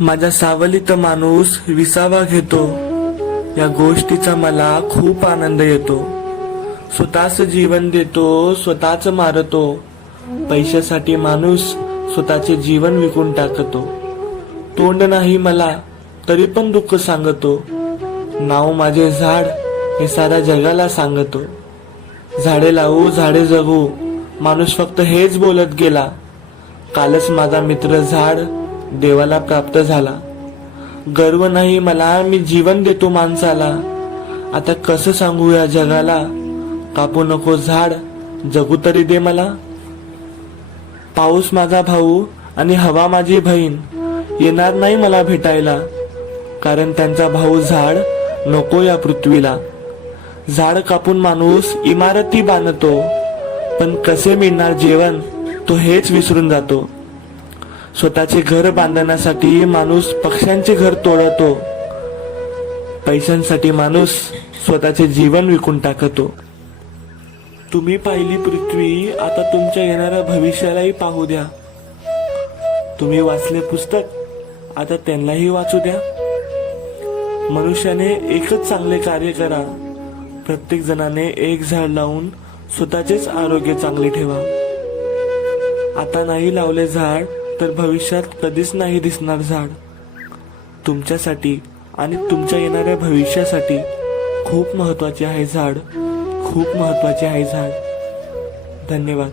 माझा सावलीत माणूस विसावा घेतो, या गोष्टीचा मला खूप आनंद येतो. स्वतःच जीवन देतो, स्वतःच मारतो. पैशासाठी माणूस स्वतःचे जीवन विकून टाकतो. तोंड नाही मला तरी पण दुःख सांगतो. नाव माझे झाड हे साऱ्या जगाला सांगतो. झाडे लावू झाडे जगू माणूस फक्त हेच बोलत गेला. कालच माझा मित्र झाड देवाला प्राप्त झाला. गर्व नाही मला, मी जीवन देतो माणसाला. आता कसं सांगू या जगाला, कापू नको झाड जगू तरी दे मला. पाऊस माझा भाऊ आणि हवा माझी बहीण येणार नाही मला भेटायला, कारण त्यांचा भाऊ झाड नको या पृथ्वीला. झाड कापून माणूस इमारती बांधतो, पण कसे मिळणार जेवण तो हेच विसरून जातो. स्वतःचे घर बांधण्यासाठी माणूस पक्ष्यांचे घर तोडतो. पैशांसाठी माणूस स्वतःचे जीवन विकून टाकतो. तुम्ही पाहिली पृथ्वी, आता तुमच्या येणाऱ्या भविष्यालाही पाहू द्या. तुम्ही वाचले पुस्तक, आता त्यांनाही वाचू द्या. मनुष्याने एकच चांगले कार्य करा. प्रत्येक जणाने एक झाड लावून स्वतःचेच आरोग्य चांगले ठेवा. आता नाही लावले झाड तर भविष्यात कधीच नाही दिसणार झाड. तुमच्यासाठी आणि तुमच्या येणाऱ्या भविष्यासाठी खूप महत्त्वाचे आहे झाड, खूप महत्त्वाचे आहे झाड. धन्यवाद.